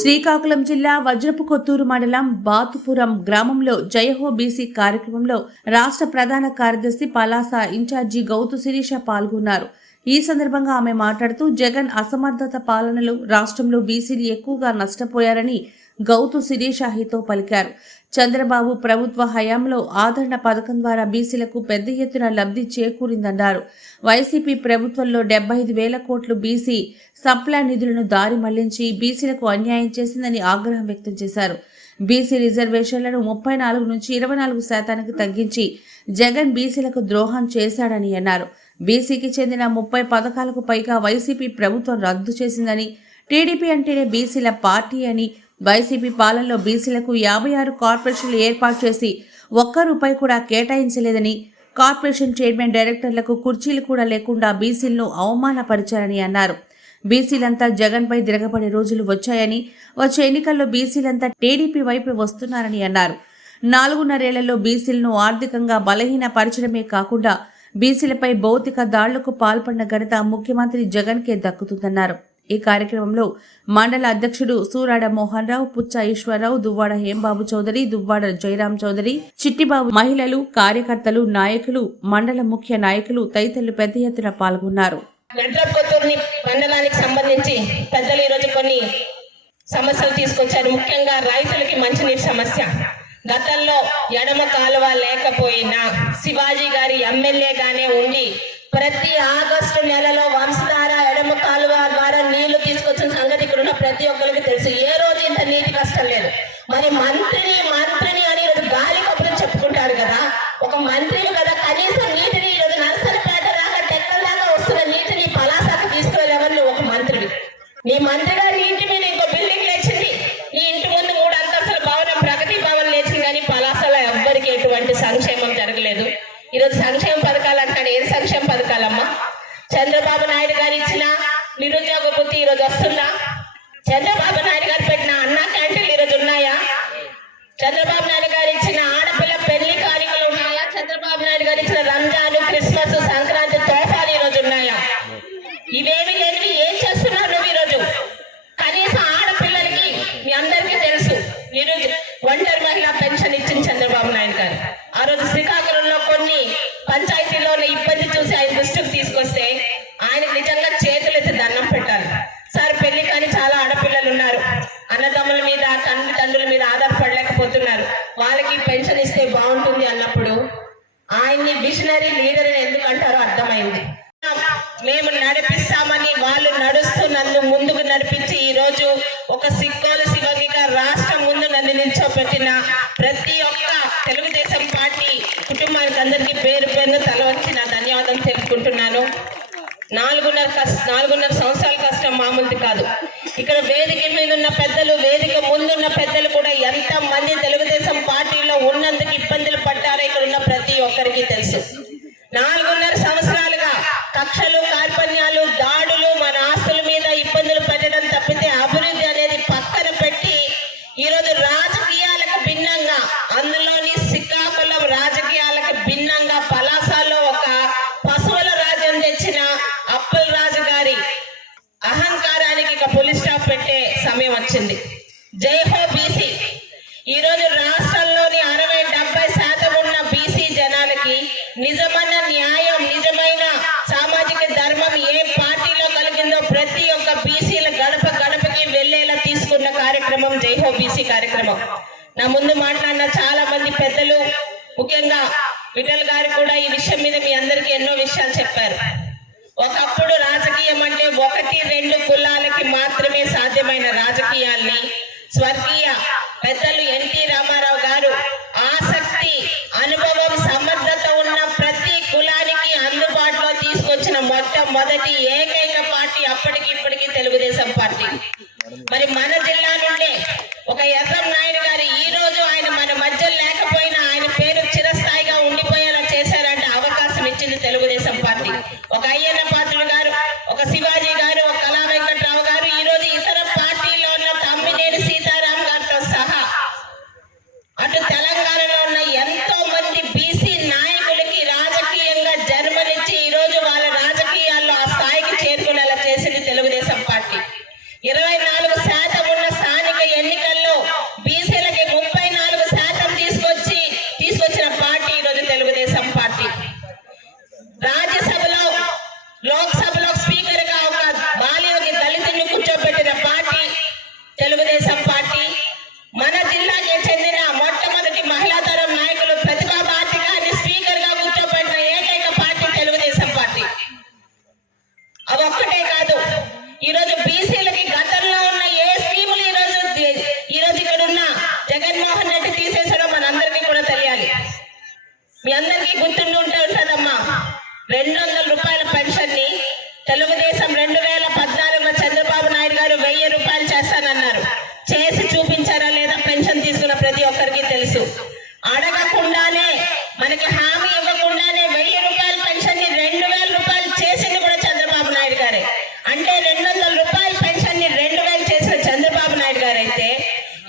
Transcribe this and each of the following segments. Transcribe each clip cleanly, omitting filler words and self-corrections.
శ్రీకాకుళం జిల్లా వజ్రపు కొత్తూరు మండలం బాతుపురం గ్రామంలో జయహో బీసీ కార్యక్రమంలో రాష్ట్ర ప్రధాన కార్యదర్శి పలాస ఇన్ఛార్జి గౌతు శిరీష పాల్గొన్నారు. ఈ సందర్భంగా ఆమె మాట్లాడుతూ జగన్ అసమర్థత పాలనలో రాష్ట్రంలో బీసీలు ఎక్కువగా నష్టపోయారని గౌతు శిరీష హితో పలికారు. చంద్రబాబు ప్రభుత్వ హయాంలో ఆదరణ పథకం ద్వారా బీసీలకు పెద్ద ఎత్తున లబ్ధి చేకూరిందన్నారు. వైసీపీ ప్రభుత్వంలో 75,000 కోట్లు బీసీ సప్లా నిధులను దారి మళ్లించి బీసీలకు అన్యాయం చేసిందని ఆగ్రహం వ్యక్తం చేశారు. బీసీ రిజర్వేషన్లను 34 నుంచి 24% తగ్గించి జగన్ బీసీలకు ద్రోహం చేశాడని అన్నారు. బీసీకి చెందిన 30 పథకాలకు పైగా వైసీపీ ప్రభుత్వం రద్దు చేసిందని, టీడీపీ అంటేనే బీసీల పార్టీ అని, వైసీపీ పాలనలో బీసీలకు 56 కార్పొరేషన్లు ఏర్పాటు చేసి ₹1 కూడా కేటాయించలేదని, కార్పొరేషన్ చైర్మన్ డైరెక్టర్లకు కుర్చీలు కూడా లేకుండా బీసీలను అవమానపరిచారని అన్నారు. బీసీలంతా జగన్పై తిరగబడే రోజులు వచ్చాయని, వచ్చే ఎన్నికల్లో బీసీలంతా టీడీపీ వైపు వస్తున్నారని అన్నారు. 4.5 ఏళ్లలో బీసీలను ఆర్థికంగా బలహీనపరచడమే కాకుండా బీసీలపై భౌతిక దాడులకు పాల్పడిన ఘనత ముఖ్యమంత్రి జగన్కే దక్కుతుందన్నారు. ఈ కార్యక్రమంలో మండల అధ్యక్షుడు సూరాడ మోహన్ రావు, పుచ్చ ఈశ్వరరావు, దువ్వాడ హేంబాబు చౌదరి, దువ్వాడ జయరాం చౌదరి, చిట్టిబాబు, మహిళలు, కార్యకర్తలు, నాయకులు, మండల ముఖ్య నాయకులు తదితరులు పెద్ద ఎత్తున పాల్గొన్నారు. మండలానికి సంబంధించి పెద్దలు ఈరోజు కొన్ని సమస్యలు తీసుకొచ్చారు. ముఖ్యంగా రైతులకి మంచినీటి సమస్య. గతంలో ఎడమ కాలువ లేకపోయినా శివాజీ గారి ఎమ్మెల్యేగానే ఉండి ప్రతి ఆగస్టు నెలలో వంశధార ఎడమ కాలువ ద్వారా నీళ్లు తీసుకొచ్చిన సంగతి ఇక్కడ ఉన్న ప్రతి ఒక్కరికి తెలుసు. ఏ రోజు ఇంత నీటి కష్టం లేదు. మరి మంత్రిని అని ఈరోజు గాలి కబుర్లు చెప్పుకుంటారు కదా. ఒక మంత్రిని కదా, కనీసం నీటిని ఈరోజు నర్సరిపేట దాకా టెక్కల దాకా వస్తున్న నీటిని పలాసాకు తీసుకువెళ్ళేవాళ్ళు ఒక మంత్రిని. నీ మంత్రి గారి ఇంటి మీద ఇంకో బిల్డింగ్ లేచింది. నీ ఇంటి ముందు 3 అంతస్తుల భవనం, ప్రగతి భవన్ లేచింది, కానీ పలాసలో ఎవ్వరికి ఎటువంటి సంక్షేమం జరగలేదు. ఈరోజు సంక్షేమ పథకాలు అంటాడు. ఏం సంక్షేమ పథకాలమ్మా? చంద్రబాబు నాయుడు గారు ఇచ్చిన నిరుద్యోగ వృత్తి ఈరోజు వస్తుందా? చంద్రబాబు నాయుడు గారు పెట్టిన అన్నా క్యాంటీన్లు ఈరోజు ఉన్నాయా? చంద్రబాబు నాయుడు గారు ఇచ్చిన ఆడపిల్ల పెళ్లి కార్యక్రమాలు ఉన్నాయా? చంద్రబాబు నాయుడు గారు ఇచ్చిన రంజాన్, క్రిస్మస్, సంక్రాంతి తోఫాలు ఈరోజు ఉన్నాయా? ఇవేమి లేనివి ఏం చేస్తున్నారు నువ్వు ఈరోజు? కనీసం ఆడపిల్లలకి మీ అందరికీ తెలుసు, ఒంటరి మహిళా పెన్షన్ ఇచ్చింది చంద్రబాబు నాయుడు గారు. ఆ రోజు శ్రీకాకుళంలో కొన్ని పంచాయతీలో ఇబ్బంది చూసి ఆయన దృష్టికి తీసుకొస్తే ఆయనకు నిజంగా చేతులెత్తి దండం పెట్టాలి. సార్, పెళ్లి కానీ చాలా ఆడపిల్లలు ఉన్నారు, అన్నదమ్ముల మీద, తండ్రుల మీద ఆధారపడలేకపోతున్నారు, వాళ్ళకి పెన్షన్ ఇస్తే బాగుంటుంది అన్నప్పుడు ఆయన్ని విజనరీ లీడర్ అని ఎందుకు అంటారో అర్థమైంది. మేము నడిపిస్తామని వాళ్ళు నడుస్తూ నన్ను ముందుకు నడిపించి ఈ రోజు ఒక సిక్కోలు శివగిగా రాష్ట్రం ముందు నన్ను నిల్చోబెట్టిన ప్రతి ఒక్క తెలుగుదేశం పార్టీ కుటుంబానికి అందరికీ పేరు తల వచ్చి నా ధన్యవాదాలు తెలుపుకుంటున్నాను. 4.5 సంవత్సరాల కష్టం మామూలుది కాదు. ఇక్కడ వేదిక మీద ఉన్న పెద్దలు, వేదిక ముందున్న పెద్దలు కూడా ఎంత మంది తెలుగుదేశం పార్టీలో ఉన్నందుకు ఇబ్బందులు పడ్డారో ఇక్కడ ఉన్న ప్రతి ఒక్కరికి తెలుసు. 4.5 సంవత్సరాలుగా కక్షలు, కార్పణ్యాలు, దాడులు, మన ఆస్తుల మీద ఇబ్బందులు పెట్టడం తప్పితే అభివృద్ధి అనేది పక్కన పెట్టి ఈరోజు రాజకీయాలకు భిన్నంగా, అందులోని శ్రీకాకుళం రాజకీయాలకు భిన్నంగా పలాసలో ఒక పశువుల రాజ్యం తెచ్చిన అప్పల్ రాజు గారి అహంకారానికి ఇక పులి స్టాప్ పెట్టే సమయం వచ్చింది. జై హో బీసీ. ఈరోజు రాష్ట్రంలోని 60-70% ఉన్న బీసీ జనాలకి నిజమైన న్యాయం, నిజమైన సామాజిక ధర్మం ఏ పార్టీలో కలిగిందో ప్రతి ఒక్క బీసీల గడప గడపకి వెళ్లేలా తీసుకున్న కార్యక్రమం జై హో బీసీ కార్యక్రమం. నా ముందు మాట్లాడిన చాలా మంది పెద్దలు, ముఖ్యంగా విఠల్ గారు కూడా ఈ విషయం మీద మీ అందరికీ ఎన్నో విషయాలు చెప్పారు. ఒకప్పుడు రాజకీయం అంటే 1-2 కులాలకి మాత్రమే సాధ్యమైన రాజకీయాల్ని స్వర్గీయ పెద్దలు ఎన్టీ రామారావు గారు ఆసక్తి, అనుభవం, సమర్థత ఉన్న ప్రతి కులానికి అందుబాటులో తీసుకొచ్చిన మొట్టమొదటి ఏకైక పార్టీ అప్పటికి ఇప్పటికీ తెలుగుదేశం పార్టీ. మరి మన జిల్లా నుండే ఒక ఎర్రం నాయుడు గారు ఈ రోజు ఆయన మన మధ్య లేకపోయినా ఆయన పేరు చిరస్థాయిగా ఉండిపోయేలా చేశారంటే అవకాశం ఇచ్చింది తెలుగుదేశం పార్టీ. ఒక అయ్యన్న పాత్రుడు గారు, ఒక శివాజీ గారు, ఒక కళా వెంకట్రావు గారు, ఈ రోజు ఇతర పార్టీలో ఉన్న తమ్మినేని సీతారాం గారితో సహా అటు తెలంగాణలో ఉన్న ఎంతో మంది బీసీ నాయకులకి రాజకీయంగా జన్మనిచ్చి ఈ రోజు వాళ్ళ రాజకీయాల్లో ఆ స్థాయికి చేరుకునేలా చేసింది తెలుగుదేశం పార్టీ. 24% ఉన్న మీ అందరికీ గుర్తుండి ఉంటుందమ్మా, 200 రూపాయల పెన్షన్ ని తెలుగుదేశం 2014లో చంద్రబాబు నాయుడు గారు 1000 రూపాయలు చేస్తానన్నారు. చేసి చూపించారా లేదా పెన్షన్ తీసుకున్న ప్రతి ఒక్కరికి తెలుసు. అడగకుండానే, మనకి హామీ ఇవ్వకుండానే 1000 రూపాయల పెన్షన్ ని 2000 రూపాయలు చేసింది కూడా చంద్రబాబు నాయుడు గారే. అంటే 200 రూపాయల పెన్షన్ ని 2000 చేసిన చంద్రబాబు నాయుడు గారు అయితే,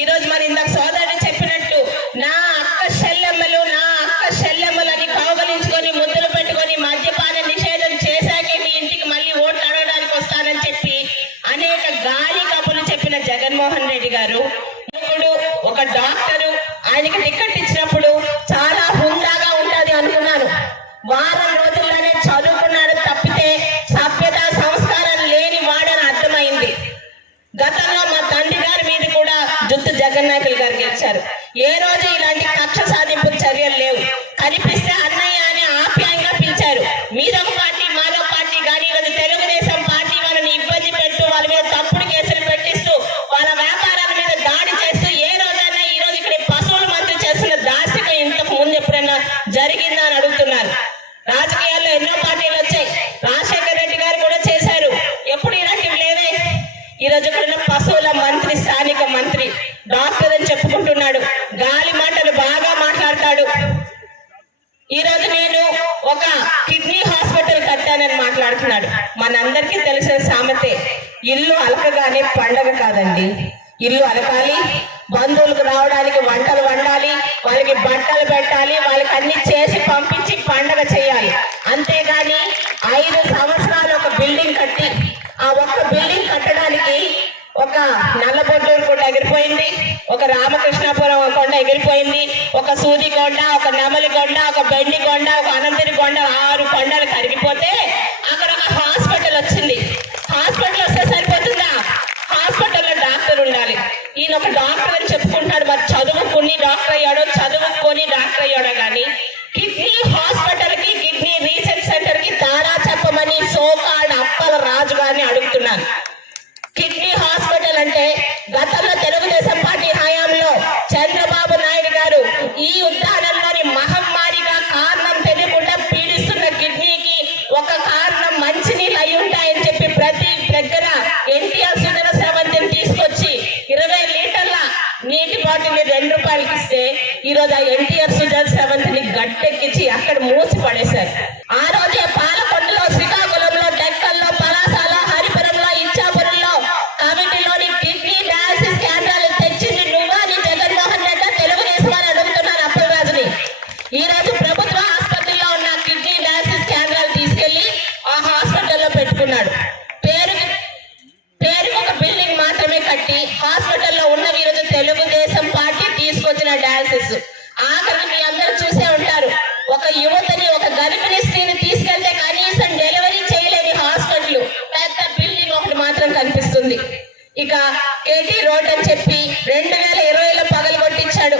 ఈ రోజు మరి ఇందాక సోదరుడు చెప్పినట్టు నా అక్క చెల్లెమ్మలని కౌగలించుకొని ముద్దులు పెట్టుకొని మద్యపాన నిషేధం చేశాకే మీ ఇంటికి మళ్ళీ ఓట్లు అడగడానికి వస్తానని చెప్పి అనేక గాలి కబుర్లు చెప్పిన జగన్మోహన్ రెడ్డి గారు ఇప్పుడు ఒక డాక్టరు, ఆయనకి టికెట్ ఇచ్చినప్పుడు చాలా హుందాగా ఉంటది అనుకున్నాను. వారం రోజుల్లోనే చదువుకున్నాడు తప్పితే సభ్యత సంస్కారం లేని వాడని అర్థమైంది. గతంలో మా తండ్రి గారి మీద కూడా జుత్తు జగన్నాయకులు గారు గెలిచారు. ఏ రోజు ఇలాంటి కక్ష సాధింపు చర్యలు లేవు. కనిపిస్తే అన్నయ్య అని ఆప్యాయంగా పిలిచారు. మీరొక పార్టీ మారో పార్టీ, కానీ ఈరోజు తెలుగుదేశం పార్టీ వాళ్ళని ఇబ్బంది పెట్టు, వాళ్ళ మీద తప్పుడు కేసులు పెట్టిస్తూ, వాళ్ళ వ్యాపారాల మీద దాడి చేస్తూ, ఏ రోజైనా ఈ రోజు ఇక్కడ పశువుల మంత్రి చేస్తున్న దాష్టిక ఇంతకు ముందు ఎప్పుడైనా జరిగిందా అని అడుగుతున్నారు. రాజకీయాల్లో ఎన్నో పార్టీలు వచ్చాయి, రాజశేఖర రెడ్డి గారు కూడా చేశారు. ఎప్పుడు ఇలాంటివి లేవే. ఈ రోజు ఇక్కడున్న పశువుల మంత్రి, స్థానిక మంత్రి డాక్టర్ అని చెప్పుకుంటున్నాడు, గాలి మాటలు బాగా మాట్లాడతాడు. ఈ రోజు నేను ఒక కిడ్నీ హాస్పిటల్ కట్టానని మాట్లాడుతున్నాడు. మనందరికీ తెలిసిన సామెతే, ఇల్లు అలకగానే పండగ కాదండి. ఇల్లు అలకాలి, బంధువులకు రావడానికి వంటలు వండాలి, వాళ్ళకి బట్టలు పెట్టాలి, వాళ్ళకి అన్ని చేసి పంపించి పండగ చేయాలి. అంతేగాని 5 సంవత్సరాలు ఒక బిల్డింగ్ కట్టి, ఆ ఒక్క బిల్డింగ్ కట్టడానికి ఒక నల్లబొడ్డూరు కొండ ఎగిరిపోయింది, ఒక రామకృష్ణాపురం కొండ ఎగిరిపోయింది, ఒక సూది కొండ, ఒక నెమలి కొండ, ఒక బెండి కొండ, ఒక అనంతరి కొండ, 6 కొండలు కరిగిపోతే అక్కడ ఒక హాస్పిటల్ వచ్చింది. హాస్పిటల్ వస్తే సరిపోతుందా? హాస్పిటల్లో డాక్టర్ ఉండాలి. ఈయన ఒక డాక్టర్ అని చెప్పుకుంటాడు. మరి చదువుకుని డాక్టర్ అయ్యాడో, చదువుకొని డాక్టర్ అయ్యాడో కానీ కిడ్నీ హాస్పిటల్ కి, కిడ్నీ రీసెర్చ్ సెంటర్ కి తారా చెప్పమని సోకాడ్ అప్పల రాజు గారిని అడుగుతున్నాను. కిడ్నీ హాస్పిటల్ అంటే గతంలో తెలుగుదేశం పార్టీ హయాంలో చంద్రబాబు నాయుడు గారు ఈ ఉద్దానంలోని మహమ్మారిగా కారణం తెలియకుండా పీడిస్తున్న కిడ్నీకి ఒక కారణం మంచినీళ్ళు అయి ఉంటాయని చెప్పి ప్రతి దగ్గర ఎన్టీఆర్ సుజల స్రవంతిని తీసుకొచ్చి 20 లీటర్ల నీటి బాటిల్ 2 రూపాయలకి ఇస్తే, ఈ రోజు ఆ ఎన్టీఆర్ సుజల స్రవంతిని గట్టెక్కించి అక్కడ మూసి పడేశారు. ఆ రోజే పాలకొండలో, శ్రీకాకుళంలో, డెక్కల్లో, పలాసలో, హరిపురంలో, ఇచ్చాపురంలో, కమిటీలోని కిడ్నీ డయాలసిస్ కేంద్రాలు తెచ్చింది నువ్వా నీ జగన్మోహన్ రెడ్డి? తెలుగుదేశం అని అడుగుతున్నారు అప్పలరాజుని. ఈ రోజు ప్రభుత్వ ఆసుపత్రిలో ఉన్న కిడ్నీ డయాలసిస్ కేంద్రాలు తీసుకెళ్లి ఆ హాస్పిటల్లో పెట్టుకున్నాడు. పేరుకు ఒక బిల్డింగ్ మాత్రమే కట్టి హాస్పిటల్లో ఉన్నవి ఈరోజు తెలుగుదేశం పార్టీ తీసుకొచ్చిన డయాలసిస్. ఆఖరికి మీ అందరూ చూసే ఉంటారు, ఒక యువతని, ఒక గర్భిణీ స్త్రీని తీసుకెళ్తే కనీసం డెలివరీ చేయలేని హాస్పిటల్, పెద్ద బిల్డింగ్ ఒకటి మాత్రం కనిపిస్తుంది. ఇక కేటీ రోడ్ అని చెప్పి 2020లో పగలగొట్టించాడు.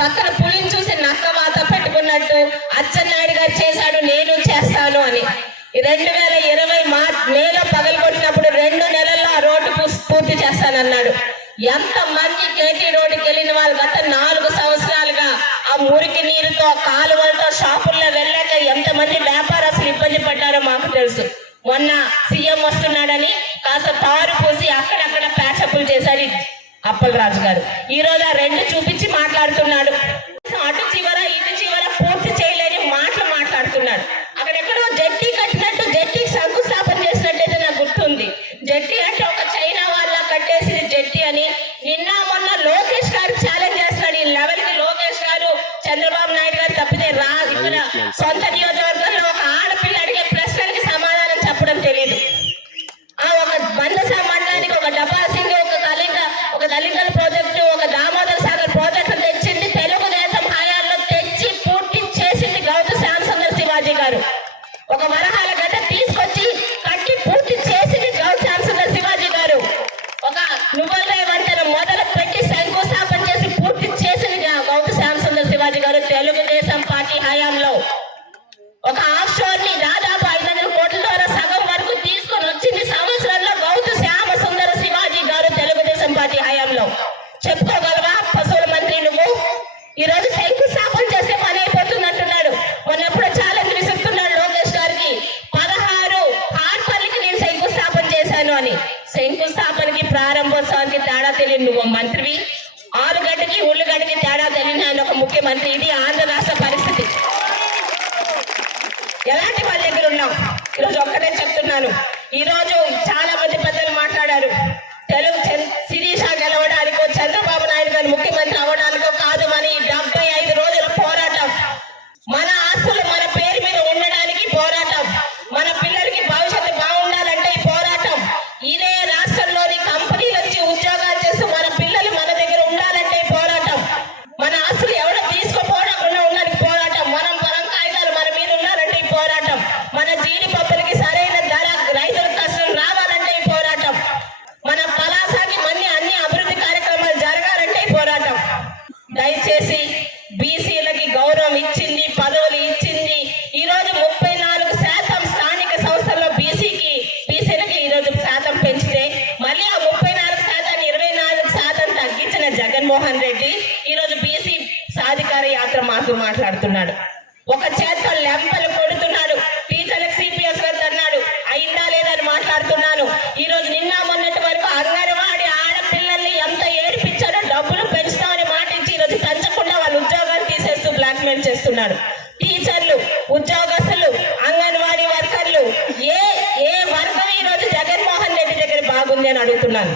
పక్కన పులిని చూసి నక్కవాత పెట్టుకున్నట్టు అచ్చెన్నాయుడు గారు చేశాడు, నేను చేస్తాను అని. 2020 మేలో పగలగొట్టినప్పుడు 2 నెలల్లో ఆ రోడ్డు పూర్తి చేస్తానన్నాడు. ఎంతమంది కేటీ రోడ్డుకి వెళ్ళిన వాళ్ళు గత 4 సంవత్సరాలుగా ఆ మురికి నీరుతో, కాలువలతో, షాపుల్లో వెళ్ళాక ఎంతమంది వ్యాపారస్తులు ఇబ్బంది పడ్డారో మాకు తెలుసు. మొన్న సీఎం వస్తున్నాడని కాస్త తారు పూసి అక్కడక్కడ ప్యాచప్పులు చేశారు అప్పలరాజు గారు. ఈ రోజు ఆ 2 చూపించి మాట్లాడుతున్నాడు. అటు చివర ఇటు చివర పూర్తి చేయలేని మాటలు మాట్లాడుతున్నాడు. అక్కడెక్కడో జట్టి కట్టినట్టు, జట్టికి శంకుస్థాపన చేసినట్టయితే నాకు గుర్తుంది. జట్టి అంటే ఒక చైనా వాళ్ళ కట్టేసింది జట్టి అని. నిన్న మొన్న లోకేష్ గారు ఛాలెంజ్ చేస్తున్నాడు. ఈ లెవెల్ కి లోకేష్ గారు, చంద్రబాబు నాయుడు గారు తప్పితే ఇక్కడ సొంత నియోజకవర్గంలో ఒక ఆడపిల్ల అడిగే ప్రశ్నలకి సమాధానం చెప్పడం తెలియదు. ఆ ఒక బందస మండలానికి ఒక డబ్బా సింగ్, ఒక దళితుల ప్రాజెక్టు, ఒక దామోదర్ సాగర్ ప్రాజెక్టు తెచ్చింది తెలుగుదేశం హయాంలో. తెచ్చి పూర్తి చేసింది గౌతు శ్యామ్ సుందర్ శివాజీ గారు. ఒక వరహాల గడ్డ తీసుకొచ్చి కట్టి పూర్తి చేసింది గౌతు శ్యామ్ సుందర్ శివాజీ గారు. ఒక నువ్వులే వంటను మొదలు పెట్టి శంకుస్థాపన చేసి పూర్తి చేసింది గౌతు శ్యామ్ సుందర్ శివాజీ గారు తెలుగుదేశం పార్టీ హయాంలో. ఒక ఆఫ్షోర్ ని దాదాపు 500 కోట్ల ద్వారా సగం వరకు తీసుకొని వచ్చింది సంవత్సరంలో గౌతు శ్యామ సుందర శివాజీ గారు తెలుగుదేశం పార్టీ హయాంలో. చెప్పుకోగలవా పశువుల మంత్రి నువ్వు? ఈ రోజు శంకుస్థాపన చేస్తే పని అయిపోతుంది అంటున్నాడు. నువ్వు మంత్రివి, ఆలుగడ్డకి ఉల్లిగడ్డకి తేడా తెలియని ఆయన ఒక ముఖ్యమంత్రి. ఇది ఆంధ్ర రాష్ట్ర పరిస్థితి. ఎలాంటి వాళ్ళ దగ్గర ఉన్నాం? ఈరోజు ఒక్కటే చెప్తున్నాను, ఈరోజు చాలా మంది పెద్దలు మాట్లాడారు, శిరీష గెలవడానికో చంద్రబాబు నాయుడు గారు ముఖ్యమంత్రి అవ్వడానికో కాదు, మన ఈ 75 రోజుల పోరాటం, మన ఆస్తులు మన పేరు మీద ఉండడానికి పోరాటం, మన పిల్లలకి భవిష్యత్తు బాగుండాలంటే ఈ పోరాటం, ఇదే రాష్ట్రంలోని కంపెనీలు వచ్చి ఉద్యోగాలు చేస్తూ మన పిల్లలు మన దగ్గర ఉండాలంటే పోరాటం, మన ఆస్తులు ఎవరో తీసుకోపోవకుండా ఉండడానికి పోరాటం, మనం కాగితాలు మన మీద ఉండాలంటే ఈ పోరాటం, మన జీడిపప్పులకి సరైన ధర రైతుల కష్టం రావాలంటే ఈ పోరాటం, మన పలాసాకి అన్ని అభివృద్ధి కార్యక్రమాలు జరగాలంటే ఈ పోరాటం. దయచేసి బీసీలకి గౌరవం ఇచ్చింది, పదవులు ఇచ్చింది. ఈ రోజు 34% స్థానిక సంస్థల్లో బీసీలకి ఈరోజు శాతం పెంచితే మళ్ళీ ఆ 34% 24% తగ్గించిన జగన్మోహన్ రెడ్డి ఈరోజు బీసీ సాధికార యాత్ర మాట్లాడుతున్నాడు. ఒక చేత్తో లెంపలు కొడుతున్నాడు, టీచర్లకు సిపిఎస్ అన్నాడు, అయిందా లేదని మాట్లాడుతున్నాను. ఈ రోజు నిన్న మొన్నటి వరకు అంగన్వాడి ఆడపిల్లల్ని ఎంత ఏడిపించారో, డబ్బులు పెంచుతామని మాటించి ఈరోజు పెంచకుండా వాళ్ళు ఉద్యోగాలు తీసేస్తూ బ్లాక్మెయిల్ చేస్తున్నారు. టీచర్లు, ఉద్యోగస్తులు, అంగన్వాడీ వర్కర్లు, ఏ వర్గం ఈరోజు జగన్మోహన్ రెడ్డి దగ్గర బాగుంది అని అడుగుతున్నాను.